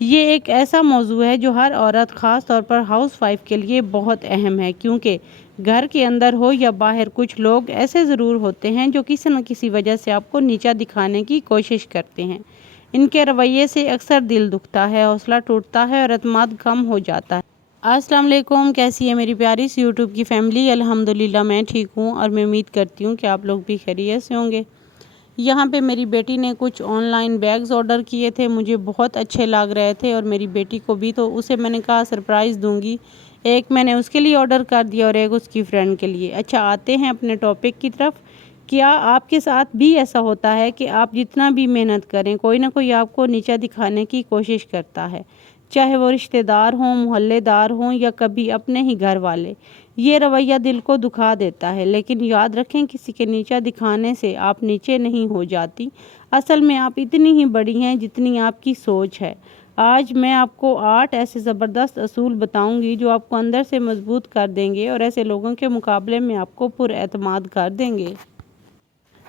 یہ ایک ایسا موضوع ہے جو ہر عورت خاص طور پر ہاؤس وائف کے لیے بہت اہم ہے، کیونکہ گھر کے اندر ہو یا باہر کچھ لوگ ایسے ضرور ہوتے ہیں جو کسی نہ کسی وجہ سے آپ کو نیچا دکھانے کی کوشش کرتے ہیں۔ ان کے رویے سے اکثر دل دکھتا ہے، حوصلہ ٹوٹتا ہے اور اعتماد کم ہو جاتا ہے۔ السلام علیکم، کیسی ہے میری پیاری سی یوٹیوب کی فیملی؟ الحمدللہ میں ٹھیک ہوں اور میں امید کرتی ہوں کہ آپ لوگ بھی خیریت سے ہوں گے۔ یہاں پہ میری بیٹی نے کچھ آن لائن بیگز آرڈر کیے تھے، مجھے بہت اچھے لگ رہے تھے اور میری بیٹی کو بھی، تو اسے میں نے کہا سرپرائز دوں گی۔ ایک میں نے اس کے لیے آرڈر کر دیا اور ایک اس کی فرینڈ کے لیے۔ اچھا، آتے ہیں اپنے ٹاپک کی طرف۔ کیا آپ کے ساتھ بھی ایسا ہوتا ہے کہ آپ جتنا بھی محنت کریں کوئی نہ کوئی آپ کو نیچا دکھانے کی کوشش کرتا ہے، چاہے وہ رشتہ دار ہوں، محلے دار ہوں یا کبھی اپنے ہی گھر والے؟ یہ رویہ دل کو دکھا دیتا ہے، لیکن یاد رکھیں کسی کے نیچا دکھانے سے آپ نیچے نہیں ہو جاتی۔ اصل میں آپ اتنی ہی بڑی ہیں جتنی آپ کی سوچ ہے۔ آج میں آپ کو 8 ایسے زبردست اصول بتاؤں گی جو آپ کو اندر سے مضبوط کر دیں گے اور ایسے لوگوں کے مقابلے میں آپ کو پر اعتماد کر دیں گے۔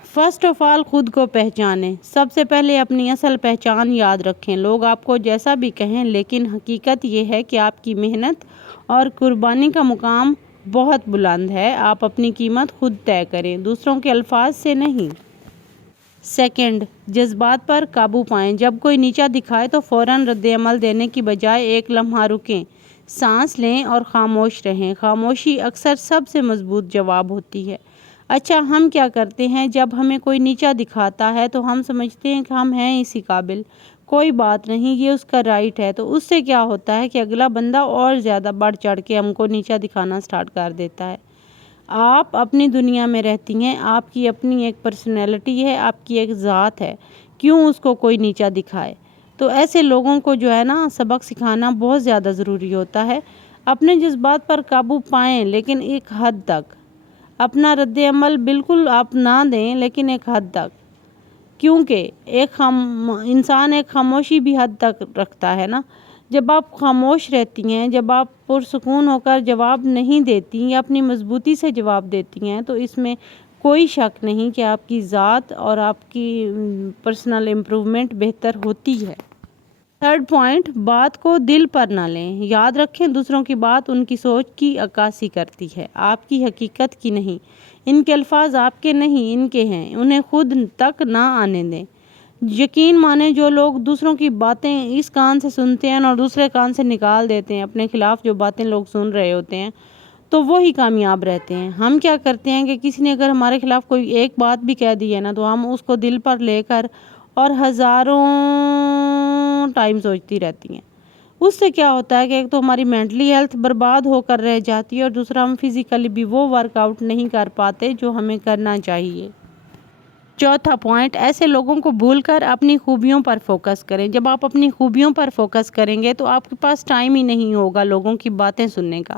فرسٹ آف آل، خود کو پہچانیں۔ سب سے پہلے اپنی اصل پہچان یاد رکھیں۔ لوگ آپ کو جیسا بھی کہیں، لیکن حقیقت یہ ہے کہ آپ کی محنت اور قربانی کا مقام بہت بلند ہے۔ آپ اپنی قیمت خود طے کریں، دوسروں کے الفاظ سے نہیں۔ سیکنڈ، جذبات پر قابو پائیں۔ جب کوئی نیچا دکھائے تو فوراً رد عمل دینے کی بجائے ایک لمحہ رکیں، سانس لیں اور خاموش رہیں۔ خاموشی اکثر سب سے مضبوط جواب ہوتی ہے۔ اچھا، ہم کیا کرتے ہیں جب ہمیں کوئی نیچا دکھاتا ہے تو ہم سمجھتے ہیں کہ ہم ہیں اسی قابل، کوئی بات نہیں، یہ اس کا رائٹ ہے۔ تو اس سے کیا ہوتا ہے کہ اگلا بندہ اور زیادہ بڑھ چڑھ کے ہم کو نیچا دکھانا سٹارٹ کر دیتا ہے۔ آپ اپنی دنیا میں رہتی ہیں، آپ کی اپنی ایک پرسنالٹی ہے، آپ کی ایک ذات ہے، کیوں اس کو کوئی نیچا دکھائے؟ تو ایسے لوگوں کو جو ہے نا سبق سکھانا بہت زیادہ ضروری ہوتا ہے۔ اپنے جذبات پر قابو پائیں، لیکن ایک حد تک۔ اپنا رد عمل بالکل آپ نہ دیں، لیکن ایک حد تک، کیونکہ انسان ایک خاموشی بھی حد تک رکھتا ہے نا۔ جب آپ خاموش رہتی ہیں، جب آپ پرسکون ہو کر جواب نہیں دیتی یا اپنی مضبوطی سے جواب دیتی ہیں، تو اس میں کوئی شک نہیں کہ آپ کی ذات اور آپ کی پرسنل امپروومنٹ بہتر ہوتی ہے۔ تھرڈ پوائنٹ، بات کو دل پر نہ لیں۔ یاد رکھیں دوسروں کی بات ان کی سوچ کی عکاسی کرتی ہے، آپ کی حقیقت کی نہیں۔ ان کے الفاظ آپ کے نہیں، ان کے ہیں، انہیں خود تک نہ آنے دیں۔ یقین مانیں جو لوگ دوسروں کی باتیں اس کان سے سنتے ہیں اور دوسرے کان سے نکال دیتے ہیں، اپنے خلاف جو باتیں لوگ سن رہے ہوتے ہیں، تو وہی کامیاب رہتے ہیں۔ ہم کیا کرتے ہیں کہ کسی نے اگر ہمارے خلاف کوئی ایک بات بھی کہہ دی ہے نا، تو ہم اس کو دل پر لے کر اور ہزاروں ٹائم سوچتی رہتی ہیں۔ اس سے کیا ہوتا ہے کہ ایک تو ہماری مینٹلی ہیلتھ برباد ہو کر رہ جاتی ہے اور دوسرا ہم فزیکلی بھی وہ ورک آؤٹ نہیں کر پاتے جو ہمیں کرنا چاہیے۔ چوتھا پوائنٹ، ایسے لوگوں کو بھول کر اپنی خوبیوں پر فوکس کریں۔ جب آپ اپنی خوبیوں پر فوکس کریں گے تو آپ کے پاس ٹائم ہی نہیں ہوگا لوگوں کی باتیں سننے کا۔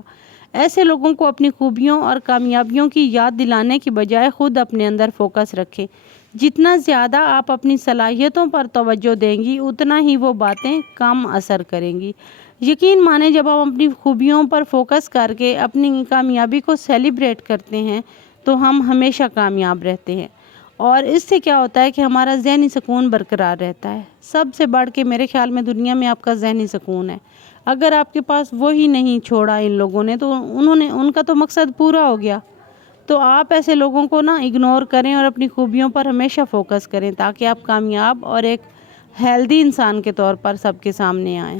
ایسے لوگوں کو اپنی خوبیوں اور کامیابیوں کی یاد دلانے کی بجائے خود اپنے اندر فوکس رکھیں۔ جتنا زیادہ آپ اپنی صلاحیتوں پر توجہ دیں گی، اتنا ہی وہ باتیں کم اثر کریں گی۔ یقین مانیں جب ہم اپنی خوبیوں پر فوکس کر کے اپنی کامیابی کو سیلیبریٹ کرتے ہیں تو ہم ہمیشہ کامیاب رہتے ہیں، اور اس سے کیا ہوتا ہے کہ ہمارا ذہنی سکون برقرار رہتا ہے۔ سب سے بڑھ کے میرے خیال میں دنیا میں آپ کا ذہنی سکون ہے۔ اگر آپ کے پاس وہی نہیں چھوڑا ان لوگوں نے، تو ان کا تو مقصد پورا ہو گیا۔ تو آپ ایسے لوگوں کو نا اگنور کریں اور اپنی خوبیوں پر ہمیشہ فوکس کریں، تاکہ آپ کامیاب اور ایک ہیلدی انسان کے طور پر سب کے سامنے آئیں۔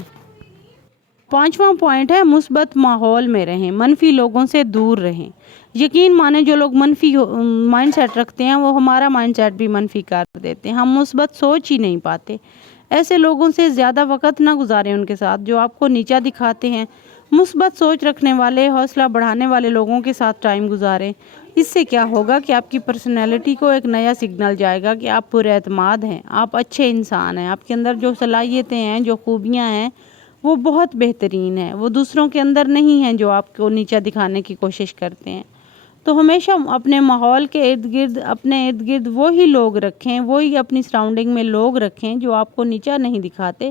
پانچواں پوائنٹ ہے، مثبت ماحول میں رہیں، منفی لوگوں سے دور رہیں۔ یقین مانیں جو لوگ منفی مائنڈ سیٹ رکھتے ہیں وہ ہمارا مائنڈ سیٹ بھی منفی کر دیتے ہیں، ہم مثبت سوچ ہی نہیں پاتے۔ ایسے لوگوں سے زیادہ وقت نہ گزاریں ان کے ساتھ جو آپ کو نیچا دکھاتے ہیں۔ مثبت سوچ رکھنے والے، حوصلہ بڑھانے والے لوگوں کے ساتھ ٹائم گزاریں۔ اس سے کیا ہوگا کہ آپ کی پرسنالٹی کو ایک نیا سگنل جائے گا کہ آپ پر اعتماد ہیں، آپ اچھے انسان ہیں، آپ کے اندر جو صلاحیتیں ہیں، جو خوبیاں ہیں، وہ بہت بہترین ہیں، وہ دوسروں کے اندر نہیں ہیں جو آپ کو نیچا دکھانے کی کوشش کرتے ہیں۔ تو ہمیشہ اپنے ماحول کے ارد گرد، اپنے ارد گرد وہی لوگ رکھیں، وہی اپنی سراؤنڈنگ میں لوگ رکھیں جو آپ کو نیچا نہیں دکھاتے،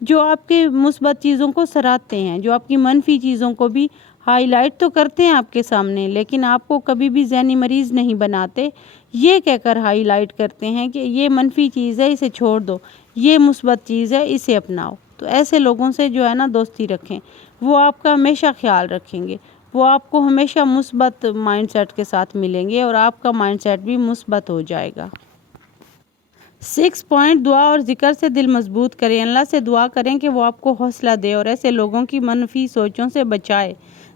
جو آپ کے مثبت چیزوں کو سراہتے ہیں، جو آپ کی منفی چیزوں کو بھی ہائی لائٹ تو کرتے ہیں آپ کے سامنے، لیکن آپ کو کبھی بھی ذہنی مریض نہیں بناتے، یہ کہہ کر ہائی لائٹ کرتے ہیں کہ یہ منفی چیز ہے، اسے چھوڑ دو، یہ مثبت چیز ہے، اسے اپناؤ۔ تو ایسے لوگوں سے جو ہے نا دوستی رکھیں، وہ آپ کا ہمیشہ خیال رکھیں گے، وہ آپ کو ہمیشہ مثبت مائنڈ سیٹ کے ساتھ ملیں گے اور آپ کا مائنڈ سیٹ بھی مثبت ہو جائے گا۔ 6 پوائنٹ، دعا اور ذکر سے دل مضبوط کریں۔ اللہ سے دعا کریں کہ وہ آپ کو حوصلہ دے اور ایسے لوگوں کی منفی سوچوں سے بچائے۔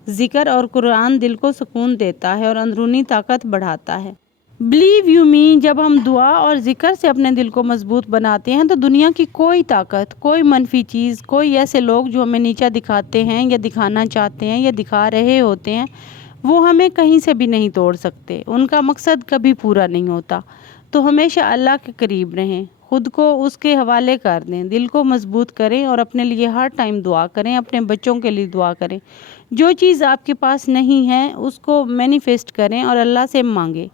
ذکر اور قرآن دل کو سکون دیتا ہے اور اندرونی طاقت بڑھاتا ہے۔ بلیو یو می، جب ہم دعا اور ذکر سے اپنے دل کو مضبوط بناتے ہیں تو دنیا کی کوئی طاقت، کوئی منفی چیز، کوئی ایسے لوگ جو ہمیں نیچا دکھاتے ہیں یا دکھانا چاہتے ہیں یا دکھا رہے ہوتے ہیں، وہ ہمیں کہیں سے بھی نہیں توڑ سکتے۔ ان کا مقصد کبھی پورا نہیں ہوتا۔ تو ہمیشہ اللہ کے قریب رہیں، خود کو اس کے حوالے کر دیں، دل کو مضبوط کریں اور اپنے لیے ہر ٹائم دعا کریں، اپنے بچوں کے لیے دعا کریں۔ جو چیز آپ کے پاس نہیں ہے اس کو مینیفیسٹ کریں اور اللہ سے مانگیں۔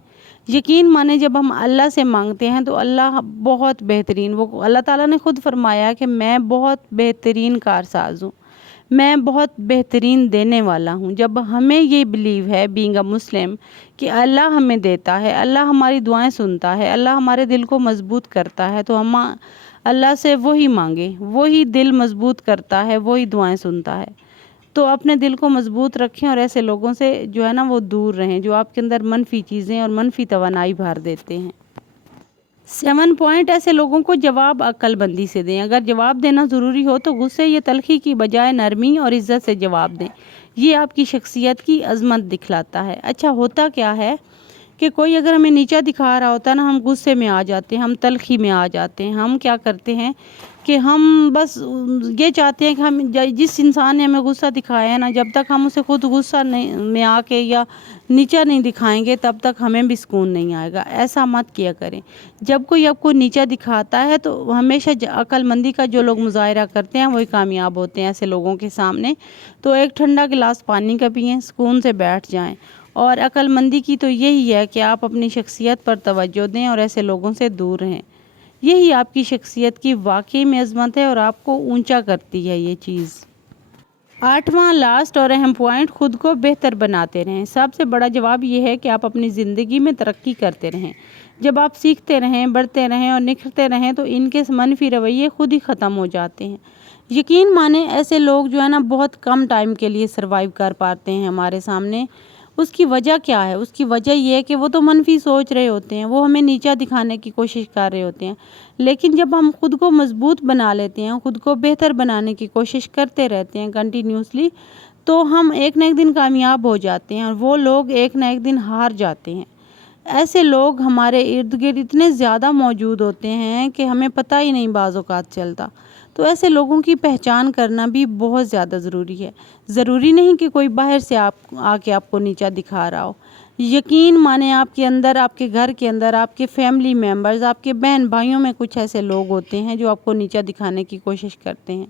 یقین مانیں، جب ہم اللہ سے مانگتے ہیں تو اللہ بہت بہترین، وہ اللہ تعالیٰ نے خود فرمایا کہ میں بہت بہترین کارساز ہوں، میں بہت بہترین دینے والا ہوں۔ جب ہمیں یہ بلیو ہے بینگ اے مسلم کہ اللہ ہمیں دیتا ہے، اللہ ہماری دعائیں سنتا ہے، اللہ ہمارے دل کو مضبوط کرتا ہے، تو ہم اللہ سے وہی مانگیں، وہی دل مضبوط کرتا ہے، وہی دعائیں سنتا ہے۔ تو اپنے دل کو مضبوط رکھیں اور ایسے لوگوں سے جو ہے نا وہ دور رہیں جو آپ کے اندر منفی چیزیں اور منفی توانائی بھر دیتے ہیں۔ 7 پوائنٹ، ایسے لوگوں کو جواب عقل مندی سے دیں۔ اگر جواب دینا ضروری ہو تو غصے یا تلخی کی بجائے نرمی اور عزت سے جواب دیں، یہ آپ کی شخصیت کی عظمت دکھلاتا ہے۔ اچھا ہوتا کیا ہے کہ کوئی اگر ہمیں نیچا دکھا رہا ہوتا ہے نا، ہم غصے میں آ جاتے ہیں، ہم تلخی میں آ جاتے ہیں، ہم کیا کرتے ہیں کہ ہم بس یہ چاہتے ہیں کہ ہم جس انسان نے ہمیں غصہ دکھایا ہے نا، جب تک ہم اسے خود غصہ میں آ کے یا نیچا نہیں دکھائیں گے تب تک ہمیں بھی سکون نہیں آئے گا۔ ایسا مت کیا کریں۔ جب کوئی آپ کو نیچا دکھاتا ہے تو ہمیشہ عقل مندی کا جو لوگ مظاہرہ کرتے ہیں وہی کامیاب ہوتے ہیں ایسے لوگوں کے سامنے۔ تو ایک ٹھنڈا گلاس پانی کا پئیں، سکون سے بیٹھ جائیں، اور عقل مندی کی تو یہی ہے کہ آپ اپنی شخصیت پر توجہ دیں اور ایسے لوگوں سے دور رہیں۔ یہی آپ کی شخصیت کی واقعی میں عظمت ہے اور آپ کو اونچا کرتی ہے یہ چیز۔ 8واں لاسٹ اور اہم پوائنٹ، خود کو بہتر بناتے رہیں۔ سب سے بڑا جواب یہ ہے کہ آپ اپنی زندگی میں ترقی کرتے رہیں۔ جب آپ سیکھتے رہیں، بڑھتے رہیں اور نکھرتے رہیں تو ان کے منفی رویے خود ہی ختم ہو جاتے ہیں۔ یقین مانیں، ایسے لوگ جو ہے نا بہت کم ٹائم کے لیے سروائیو کر پاتے ہیں ہمارے سامنے۔ اس کی وجہ کیا ہے؟ اس کی وجہ یہ ہے کہ وہ تو منفی سوچ رہے ہوتے ہیں، وہ ہمیں نیچا دکھانے کی کوشش کر رہے ہوتے ہیں، لیکن جب ہم خود کو مضبوط بنا لیتے ہیں، خود کو بہتر بنانے کی کوشش کرتے رہتے ہیں کنٹینیوسلی، تو ہم ایک نہ ایک دن کامیاب ہو جاتے ہیں اور وہ لوگ ایک نہ ایک دن ہار جاتے ہیں۔ ایسے لوگ ہمارے ارد گرد اتنے زیادہ موجود ہوتے ہیں کہ ہمیں پتہ ہی نہیں بعض اوقات چلتا۔ تو ایسے لوگوں کی پہچان کرنا بھی بہت زیادہ ضروری ہے۔ ضروری نہیں کہ کوئی باہر سے آ کے آپ کو نیچا دکھا رہا ہو۔ یقین مانیں، آپ کے اندر، آپ کے گھر کے اندر، آپ کے فیملی ممبرز، آپ کے بہن بھائیوں میں کچھ ایسے لوگ ہوتے ہیں جو آپ کو نیچا دکھانے کی کوشش کرتے ہیں،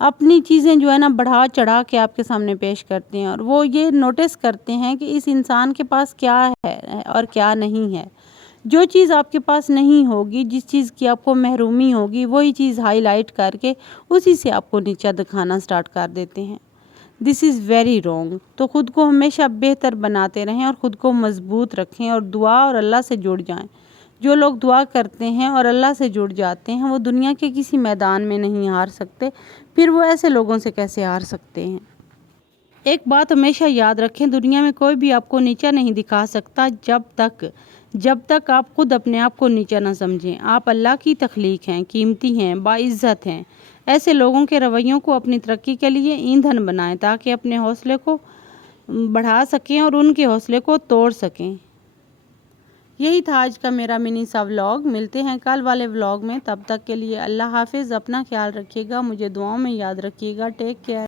اپنی چیزیں جو ہے نا بڑھا چڑھا کے آپ کے سامنے پیش کرتے ہیں، اور وہ یہ نوٹس کرتے ہیں کہ اس انسان کے پاس کیا ہے اور کیا نہیں ہے۔ جو چیز آپ کے پاس نہیں ہوگی، جس چیز کی آپ کو محرومی ہوگی، وہی چیز ہائی لائٹ کر کے اسی سے آپ کو نیچا دکھانا سٹارٹ کر دیتے ہیں۔ دس از ویری رانگ۔ تو خود کو ہمیشہ بہتر بناتے رہیں اور خود کو مضبوط رکھیں اور دعا اور اللہ سے جڑ جائیں۔ جو لوگ دعا کرتے ہیں اور اللہ سے جڑ جاتے ہیں وہ دنیا کے کسی میدان میں نہیں ہار سکتے، پھر وہ ایسے لوگوں سے کیسے ہار سکتے ہیں؟ ایک بات ہمیشہ یاد رکھیں، دنیا میں کوئی بھی آپ کو نیچا نہیں دکھا سکتا جب تک آپ خود اپنے آپ کو نیچا نہ سمجھیں۔ آپ اللہ کی تخلیق ہیں، قیمتی ہیں، باعزت ہیں۔ ایسے لوگوں کے رویوں کو اپنی ترقی کے لیے ایندھن بنائیں تاکہ اپنے حوصلے کو بڑھا سکیں اور ان کے حوصلے کو توڑ سکیں۔ یہی تھا آج کا میرا منی سا ولاگ۔ ملتے ہیں کل والے ولاگ میں، تب تک کے لیے اللہ حافظ۔ اپنا خیال رکھیے گا، مجھے دعاؤں میں یاد رکھیے گا۔ Take care.